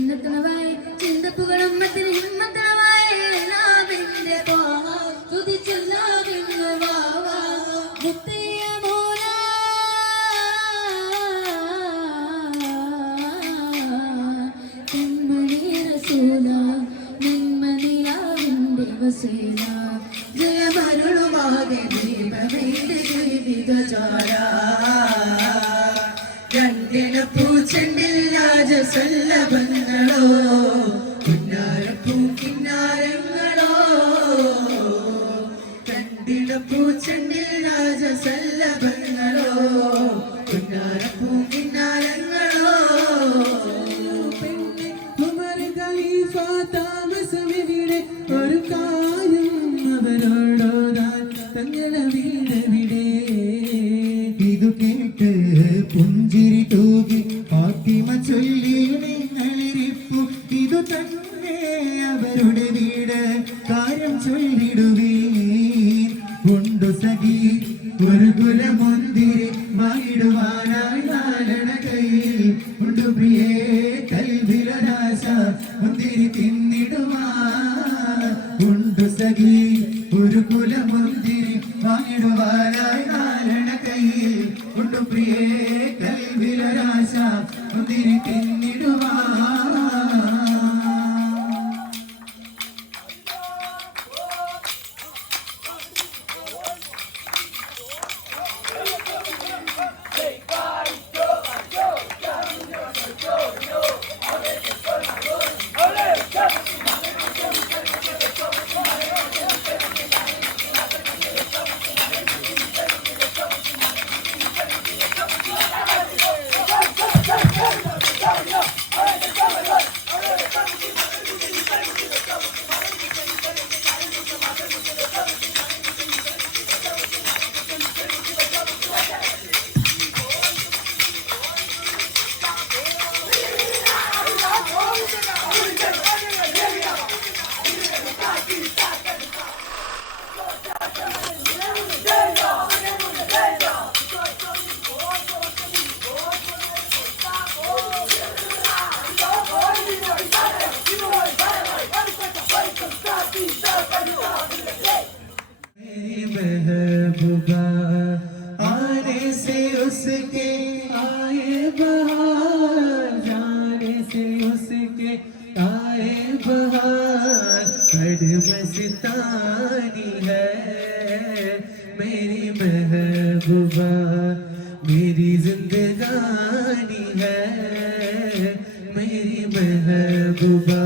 ജന്നത്തണവായി ചിന്തപ്പുകളമ്മത്തിന് ഹിമ്മത്തണവായ എല്ലാവിന്റെ തുതിച്ചെല്ലാവിന്ന് വാവാ മുത്തയ്യ മോല തെന്മണി റസൂല നെന്മണിലാവിന്റെ വസീല ജയമരുളുവാകെ ദീപമേന്റെ ജീവിതജാല രണ്ടിന പൂച്ചെണ്ടിൽ രാജസല്ലഭങ്ങളോ കിന്നാരപ്പൂ കിന്നാരങ്ങളോ രണ്ടിന പൂച്ചെണ്ടിൽ രാജസല്ലഭങ്ങളോ കിന്നാരപ്പൂ കിന്നാരങ്ങളോ ഖലീഫ താമസമെവിടെ ഒരു കാര്യം അവരോടോതാൻ തങ്ങളുടെ വീടെവിടെ ഇതു കേട്ട് പുഞ്ചിരി തൂകി ഫാത്തിമ ചൊല്ലി നിങ്ങളിരിപ്പു ഇതു തന്നെ അവരുടെ വീട് കാര്യം ചൊല്ലിടുവീൻ ഉണ്ടു സഖി ഒരു കുലമുന്തിരി വായിടുവാനായി നാലണ കയ്യിൽ ഉണ്ടു പ്രിയേ കൽവിലൊരാശ മുന്തിരി തിന്നിടുവാൻ ഉണ്ടു സഖി ഒരു കുലമുന്തിരി വായിടുവാനായി നാലണ കയ്യിൽ ഉണ്ടു പ്രിയേ കൽവിലൊരാശ മുന്തിരി തിന്നിടുവാൻ आने से उसके आए बहार जाने से उसके आए बहार बड़ मस्तानी है मेरी महबूबा मेरी जिंदगानी है मेरी महबूबा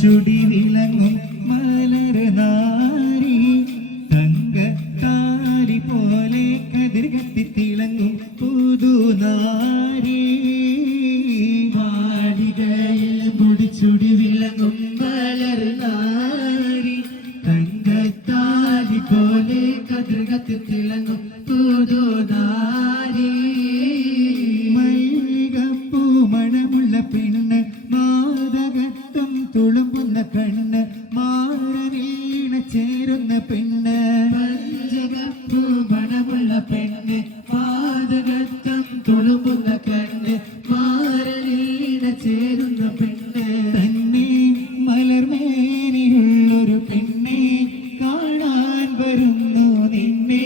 ചുടി വിളങ്ങും മലർ നാരി തങ്കത്താരി പോലെ കതിർ കത്തി തിളങ്ങും പുതുനാരി മാളികയിൽ മുടിച്ചുടി വിളങ്ങും മലർ നാരി തങ്കത്താരി പോലെ കതിർ കത്തി തിളങ്ങും പുതുനാരി മല്ലികപ്പൂ മണമുള്ള പെണ്ണ് മാതകത്വം തുളുമ്പുന്ന കണ്ണ് മാറനീണ ചേരുന്ന പെണ്ണ് പഞ്ചകപ്പൂ മണമുള്ള പെണ്ണ് മാതകത്വം തുളുമ്പുന്ന കണ്ണ് മാറനീണ ചേരുന്ന പെണ്ണ് തന്നെ മലർമേനിയുള്ളൊരു പെണ്ണെ കാണാൻ വരുന്നു നിന്നെ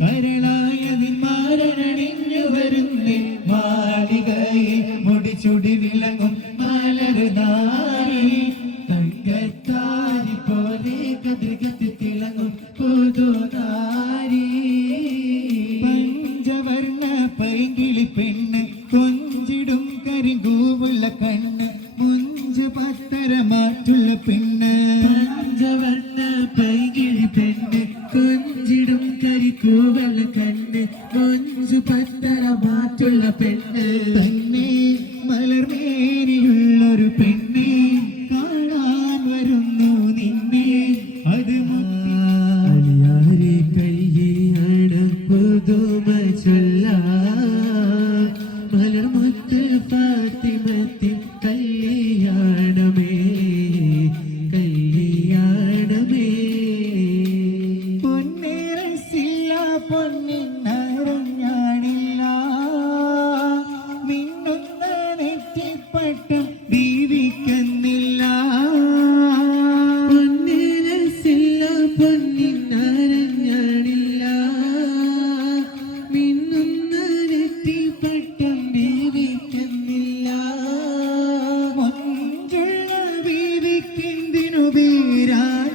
കരളായതിൽ മാറനണിഞ്ഞു വരുന്നേ മാളികയിൽ മുടിച്ചുടി വിളങ്ങും മലർ നാരി തങ്കത്താരി പോലെ കതിർ കത്തി തിളങ്ങും പുതുനാരി പഞ്ചവർണ്ണ പൈങ്കിളി പെണ്ണ് കൊഞ്ചിടും കരിങ്കൂവുള്ള കണ്ണ് മുഞ്ചു പത്തര മാറ്റുള്ള പെണ്ണ് പഞ്ചവർണ്ണ പൈങ്കിളി പെണ്ണ് കൊഞ്ചിടും കരിക്കൂവുള്ള കണ്ണ് മുഞ്ചു പത്തര മാറ്റുള്ള പെണ്ണ് തന്നെ മലർമേനിയുള്ളൊരു പെണ്ണെ കാണാൻ വരുന്നു നിന്നെ അത് അലിയാരെ കയ്യാണ് പുതുമ ചൊല്ല മലർമുത്ത് ഫാത്തിമത്തി കല്യാണമേ കല്യാണമേ പൊന്നേറസില്ല പൊന്നിന്നറിഞ്ഞാണില്ല മിന്നുന്ന നെറ്റിപ്പട്ടം ദീപിക്കുന്നില്ല പൊന്നേറസില്ല പൊന്നിന്നറിഞ്ഞാണില്ല മിന്നുന്ന നെറ്റിപ്പട്ടം ദീപിക്കുന്നില്ല മഞ്ചുള്ള ബീവിക്കെന്തിനു പേരാടാൻ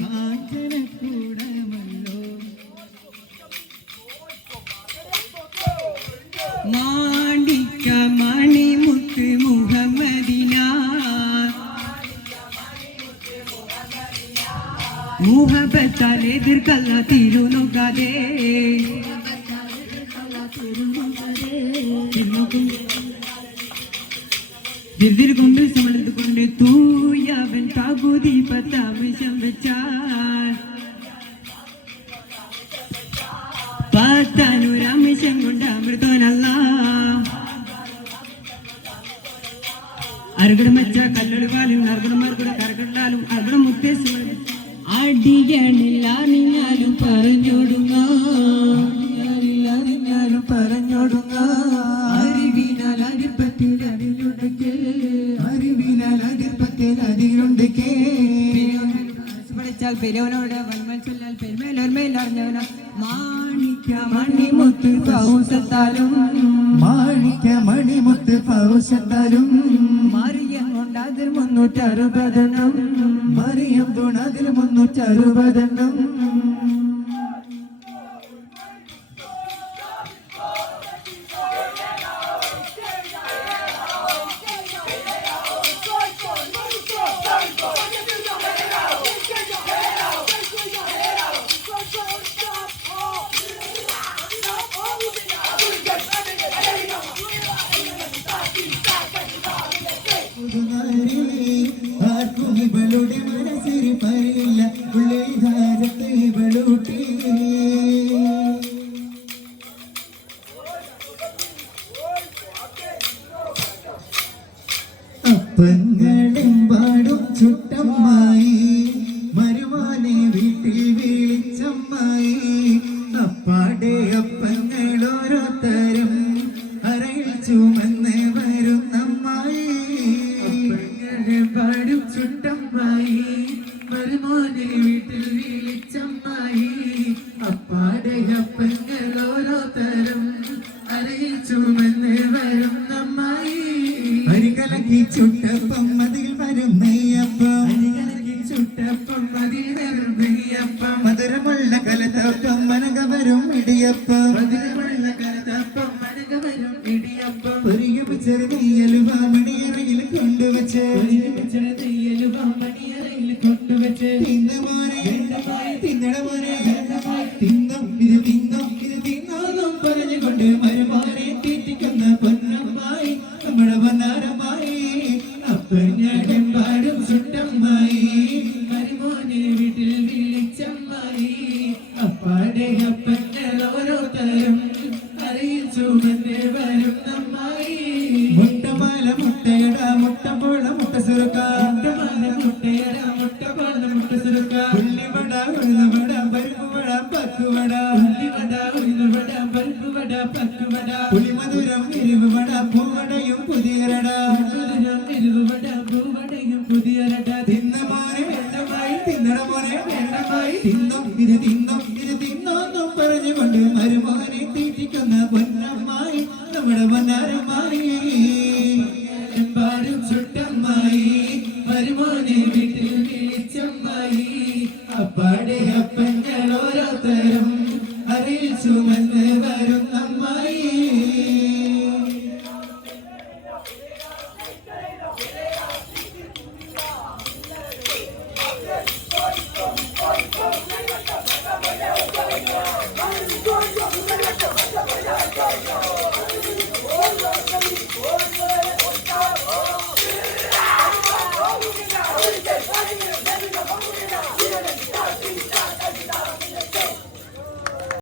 കാഞ്ചനക്കൂടമല്ലോ മാണ്ടിക്ക മണിമുത്ത് മുഹമ്മദിന മുഹബത്താൽ എതിർക്കല്ല തിരുനോക്കാതെ കൊമ്പിൽ സമർത്തുകൊണ്ട് തൂയവൻ താകൂതി പത്താമിഷം വെച്ചാൽ പത്താനൂരാമിഷം കൊണ്ട് അമൃതോനല്ല അരുകട മെച്ച കല്ലടുകാലും അർഗുടമാർക്കുടെ കരകണ്ടാലും അർഗുട മുത്തേശം അടിയണില്ല നിന്നാലും പറഞ്ഞോടുങ്ങ പറഞ്ഞോടുങ്ങ അറിവിനാൽ അതിർപ്പത്തിൽ അതിരുണ്ട് പഠിച്ചാൽ പെരുവനോട് വന്മൽ ചൊല്ലാൽ പെരുമേലോർമേൽ അറിഞ്ഞവന മാണിക്ക മണിമുത്ത് പൗസത്താലും മാണിക്ക മണിമുത്ത് പൗഷത്താലും മറിയം കൊണ്ട് അതിൽ 360 മറിയം തുണതിൽ 360 ആർക്കും ഇവളുടെ മനസ്സിൽ പറയില്ല ഉള്ളിൽ ഹാരത്ത് ഇവളൂട്ടി അപ്പങ്ങളെമ്പാടും ചുട്ടമ്മായി മരുമാനെ വീട്ടിൽ വിളിച്ചമ്മായി അപ്പാടെ അപ്പങ്ങൾ ഓരോരുത്തരും അറയിൽ ചുമന്ന് വരുന്നമ്മായി അപ്പങ്ങളെമ്പാടും ചുട്ടമ്മായി മരുമാനെ വീട്ടിൽ വിളിച്ചമ്മായി അപ്പാടെ അപ്പങ്ങൾ ഓരോരുത്തരും അരയിൽ ചുമന്ന് വരുന്നമ്മായി അരികലക്കി ചുട്ടപ്പം അതിൽ വരും നെയ്യപ്പം അരികലക്കി ചുട്ടപ്പം അതിൽ വരും നെയ്യപ്പം മധുരമുള്ള കലത്തപ്പം മനക വരും ഇടിയപ്പം മധുരമുള്ള കലത്തപ്പം മനക വരും ഇടിയപ്പം പൊരിയും ചെറുനെയ്യലുവ മണിയറയിൽ കൊണ്ടുവച്ച് ചെറുനെയ്യലുവ മണിയറയിൽ കൊണ്ടുവച്ച് തിന്ന മോനെ തിന്നട മോനെ തിന്നോ ഇത് തിന്നോ ഇത് തിന്നോന്നും പറഞ്ഞുകൊണ്ട് മരുമാനെ തീറ്റിക്കുന്ന പൊന്നമ്മായി നമ്മുടെ പൊന്നാരമായി അപ്പഞ്ഞാടും ചുട്ടമ്മായി മരുമോനെ വീട്ടിൽ വിളിച്ചമ്മായി അപ്പാടെ അപ്പങ്ങൾ ഓരോരുത്തരും അറിയിൽ ചുമന്ന് വരുന്നമ്മായി മുട്ടമാല മുട്ടയട മുട്ടപ്പോള മുട്ട സുറുക്ക മുട്ടമാല മുട്ടയട മുട്ടപ്പോള മുട്ട സുറുക്ക ഉള്ളിവട ഉഴുന്നുവട പരിപ്പുവട പക്കുവട ഉള്ളിവട ഉഴുന്നുവട പരിപ്പുവട പക്കുവട പുളിമധുരം എരിവുവട പൂവടയും പുതിയരട മധുരം എരിവുവട പൂവടയും പുതിയരട തിന്ന മോനെ വെള്ളമായി തിന്നട മോനെ വെള്ളമായി തിന്നോ ഇത് തിന്നോ ഇത് തിന്നോന്നും പറഞ്ഞുകൊണ്ട് മരുമോനെ തീറ്റിക്കുന്ന പൊന്നമ്മായി നമ്മുടെ പൊന്നാരമായി